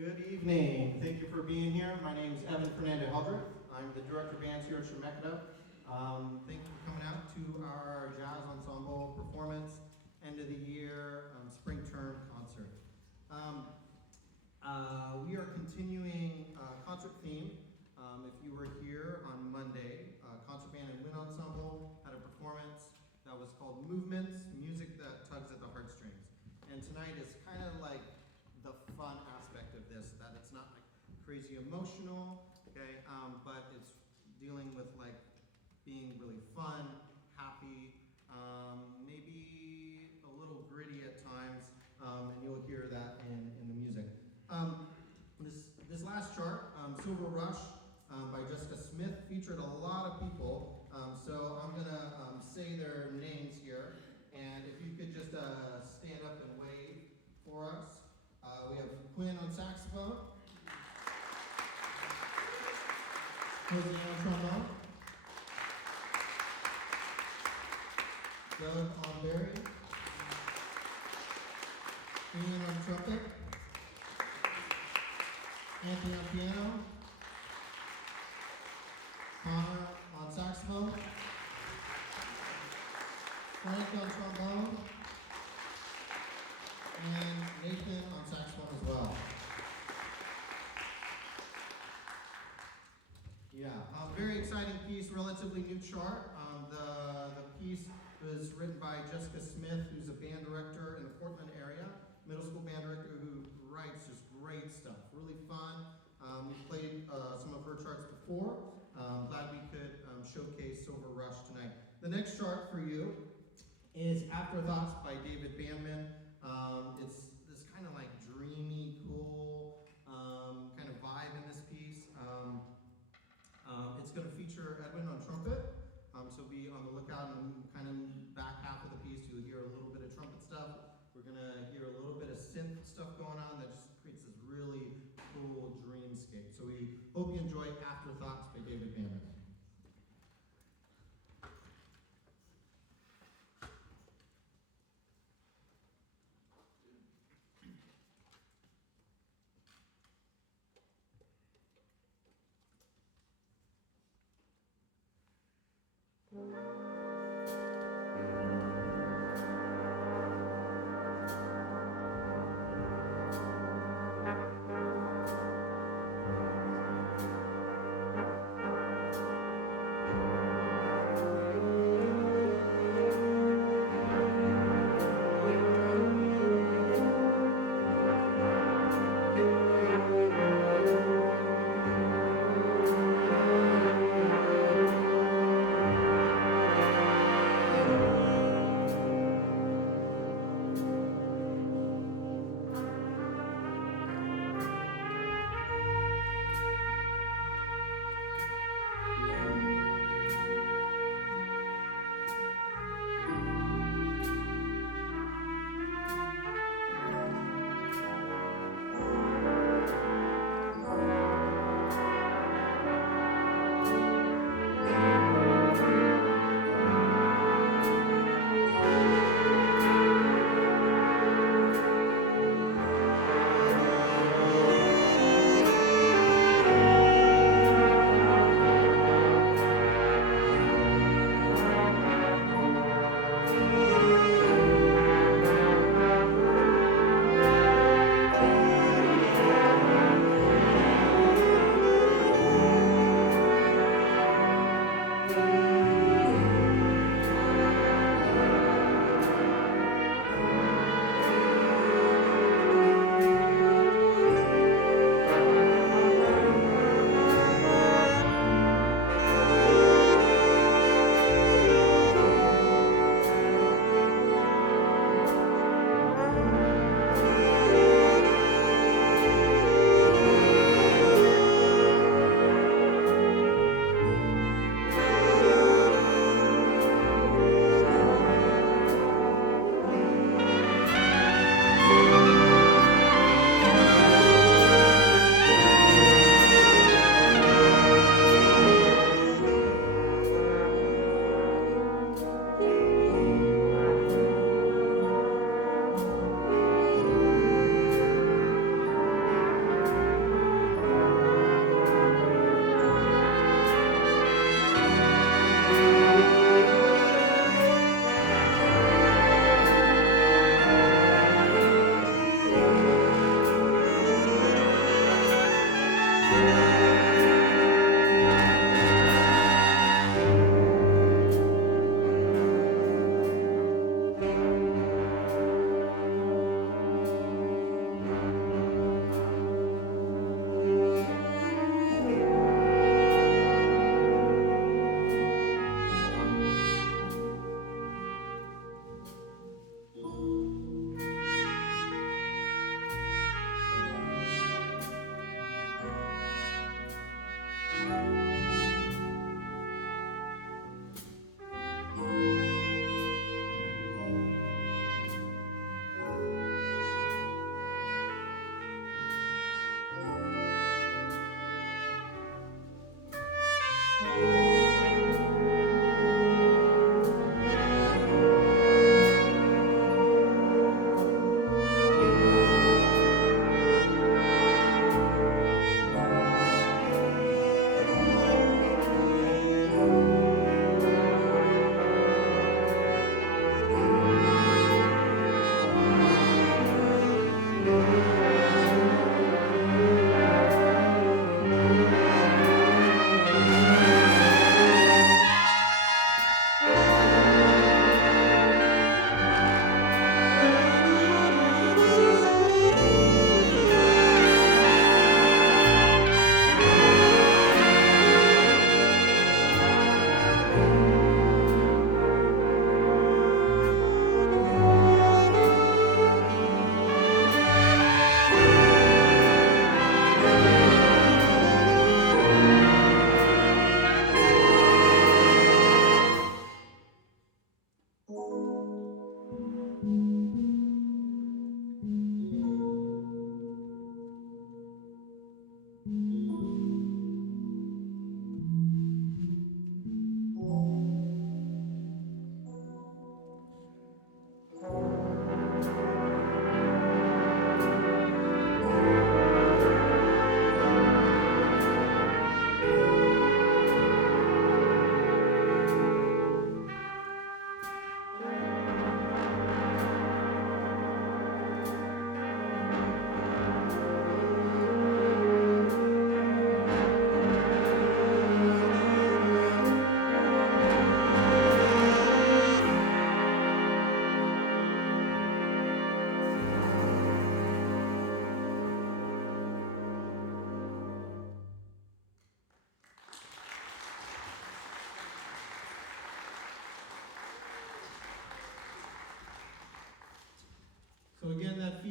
Good evening. Thank you for being here. My name is Eben Fernando Heldreth. I'm the director of bands here at Chemeketa. Thank you for coming out to our jazz ensemble performance, end of the year, spring term concert. We are continuing concert theme. If you were here on Monday, concert band and wind ensemble had a performance that was called Movements, Music That Tugs at the Heartstrings. And tonight is kind of like the fun aspect of this, that it's not like crazy emotional, okay, but it's dealing with like being really fun, happy, maybe a little gritty at times, and you'll hear that in the music. This last chart, Silver Rush by Jessika Smith, featured a lot of people, so I'm gonna say their names here, and if you could just stand up and wave for us. We have Quinn on saxophone, Jose on trombone, Doug on barry, Ian on trumpet, Anthony on piano, Connor on saxophone, Frank on trombone, and Nathan on saxophone as well. Yeah, very exciting piece, relatively new chart. The piece was written by Jessika Smith, who's a band director in the Portland area, middle school band director who writes just great stuff, really fun. We've played some of her charts before. Glad we could showcase Silver Rush tonight. The next chart for you is Afterthoughts by Bandman. It's this kind of like dreamy, cool kind of vibe in this piece. It's going to feature Eben on trumpet, so be on the lookout in the kind of back half of the piece. You'll hear a little bit of trumpet stuff. We're going to hear a little bit of synth stuff going on that just creates this really cool dreamscape. So we hope you enjoy Afterthoughts by Bandman.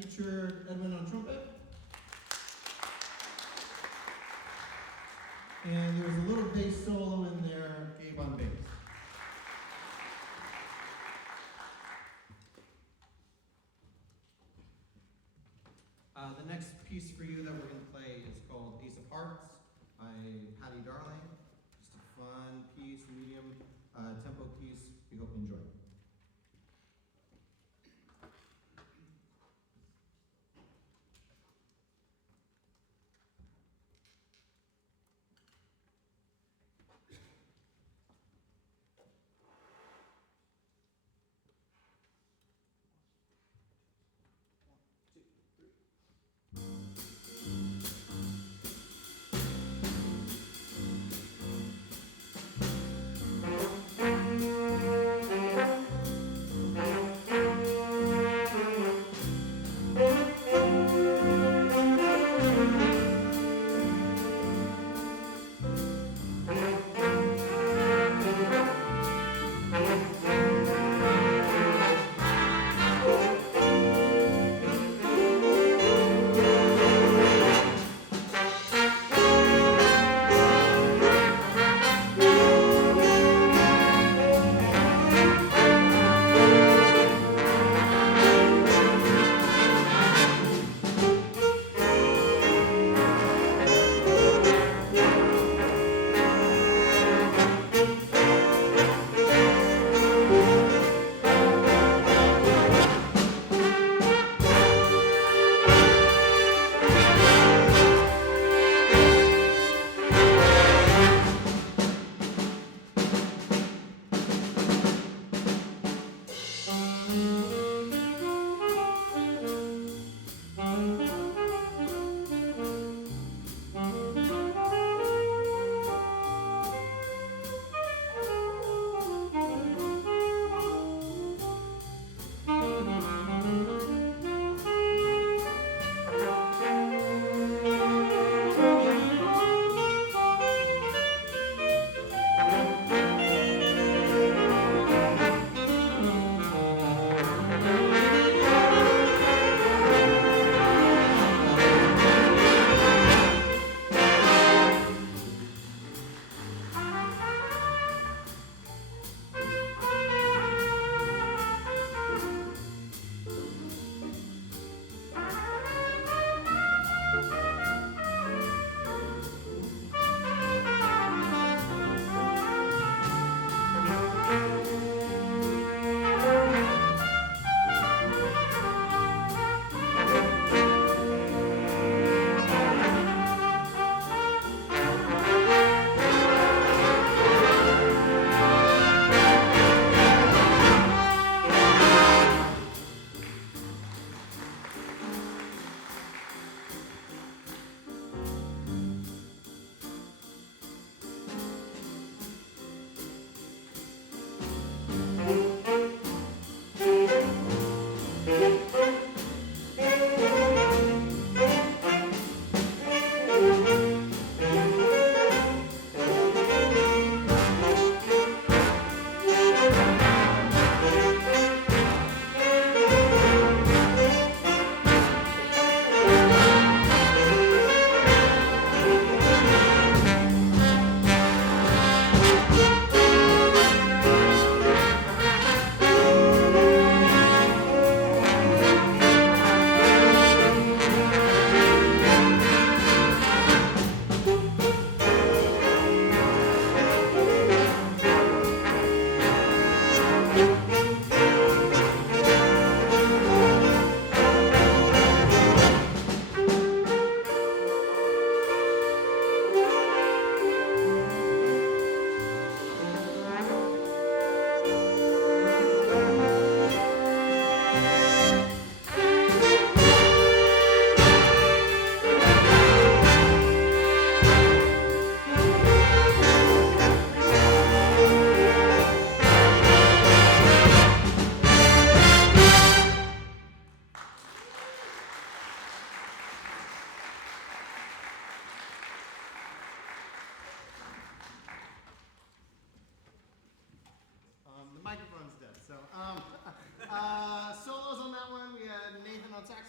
featured Edwin on trumpet. And there was a little bass solo in there, Gabe on bass. The next piece for you that we're going to play is called Ace of Hearts by Patty Darling. Just a fun piece, medium tempo piece. We hope you enjoy it. Thank you.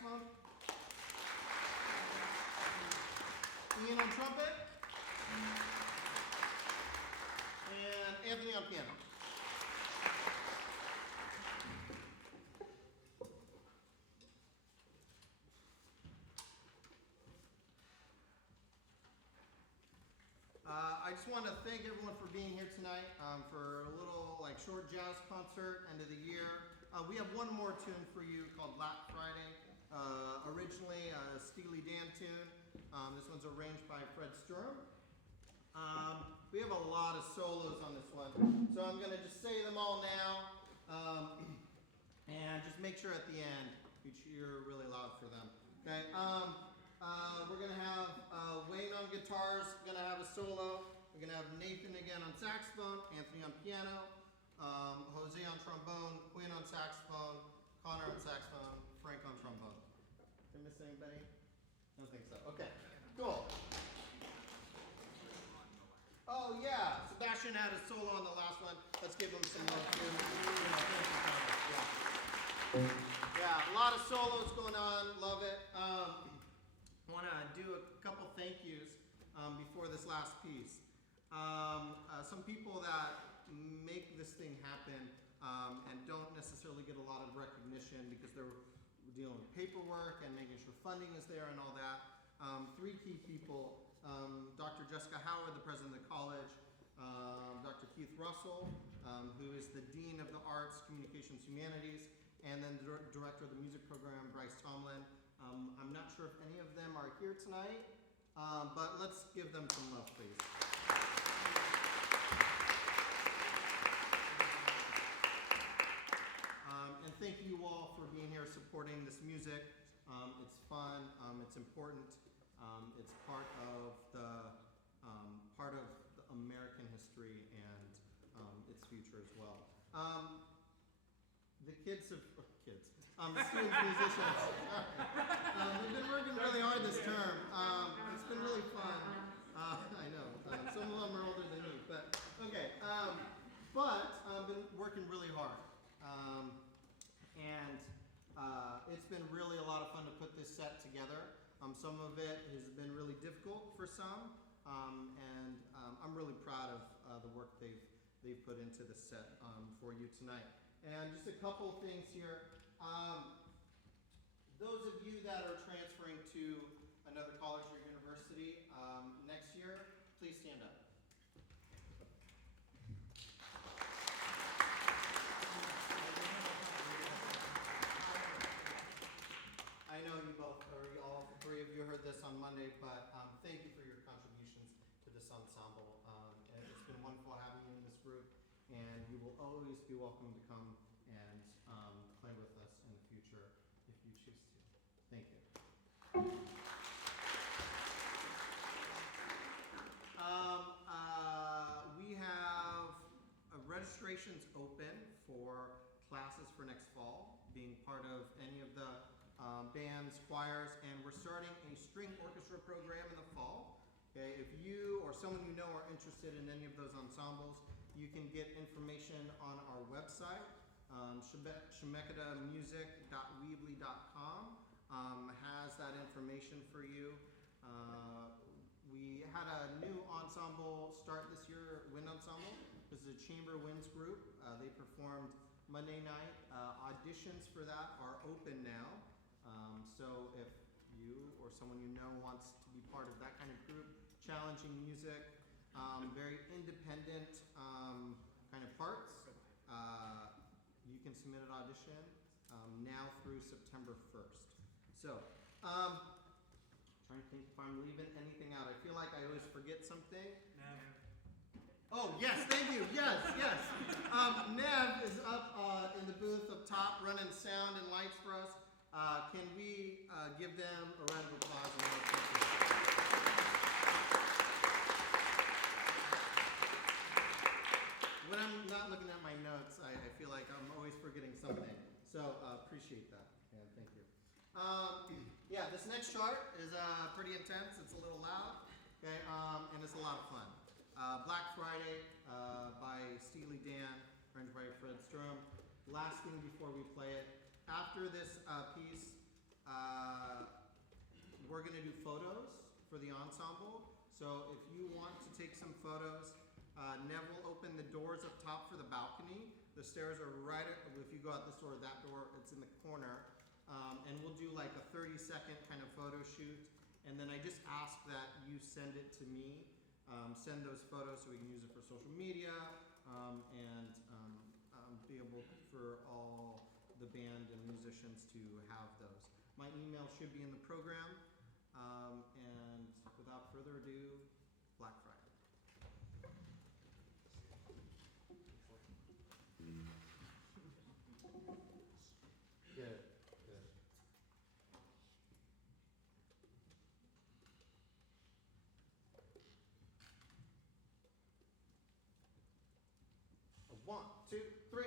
saxophone. Ian on trumpet. And Anthony on piano. I just want to thank everyone for being here tonight for a little short jazz concert, end of the year. We have one more tune for you called Black Friday. Originally a Steely Dan tune. This one's arranged by Sturm. We have a lot of solos on this one, so I'm going to just say them all now, and just make sure at the end you cheer really loud for them. Okay. We're going to have Wayne on guitars, going to have a solo. We're going to have Nathan again on saxophone, Anthony on piano, Jose on trombone, Quinn on saxophone, Connor on saxophone, Frank on trombone. Did I miss anybody? I don't think so. Okay, cool. Oh yeah, Sebastian had a solo on the last one. Let's give him some love too. Yeah, a lot of solos going on. Love it. I want to do a couple thank yous before this last piece. Some people that make this thing happen and don't necessarily get a lot of recognition because they're dealing with paperwork and making sure funding is there and all that. Three key people, Dr. Jessika, the president of the college, Dr. Keith Russell, who is the Dean of the Arts, Communications, Humanities, and then the director of the music program, Bryce Tomlin. I'm not sure if any of them are here tonight, but let's give them some love, please. And thank you all for being here supporting this music. It's fun, it's important, it's part of the American history and its future as well. The the students, musicians, we've been working really hard this term. It's been really fun. I know, some of them are older than me, but okay. But I've been working really hard. And it's been really a lot of fun to put this set together. Some of it has been really difficult for some, and I'm really proud of the work they've put into the set for you tonight. And just a couple things here. Those of you that are transferring to another college or university next year, please stand up. I know you both, or all three of you heard this on Monday, but thank you for your contributions to this ensemble. It's been wonderful having you in this group, and you will always be welcome to come and play with us in the future if you choose to. Thank you. We have registrations open for classes for next fall, being part of any of the bands, choirs, and we're starting a string orchestra program in the fall. Okay, if you or someone you know are interested in any of those ensembles, you can get information on our website, chemeketamusic.weebly.com has that information for you. We had a new ensemble start this year, Wind Ensemble. This is a chamber winds group. They performed Monday night. Auditions for that are open now. So if you or someone you know wants to be part of that kind of group, challenging music, very independent kind of parts, you can submit an audition now through September 1st. So, trying to think if I'm leaving anything out. I feel like I always forget something. Oh, yes, thank you. Yes. Nev is up in the booth up top running sound and lights for us. Can we give them a round of applause? When I'm not looking at my notes, I feel like I'm always forgetting something. So appreciate that. Yeah, thank you. Yeah, this next chart is pretty intense. It's a little loud, okay, and it's a lot of fun. Black Friday by Steely Dan, arranged by Sturm. Last thing before we play it. After this piece, we're going to do photos for the ensemble. So if you want to take some photos, Nev will open the doors up top for the balcony. The stairs are right if you go out this door, that door, it's in the corner. And we'll do like a 30-second kind of photo shoot. And then I just ask that you send it to me. Send those photos so we can use it for social media and be able for all the band and musicians to have those. My email should be in the program. And without further ado, Black Friday. Good. One, two, three.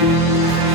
Thank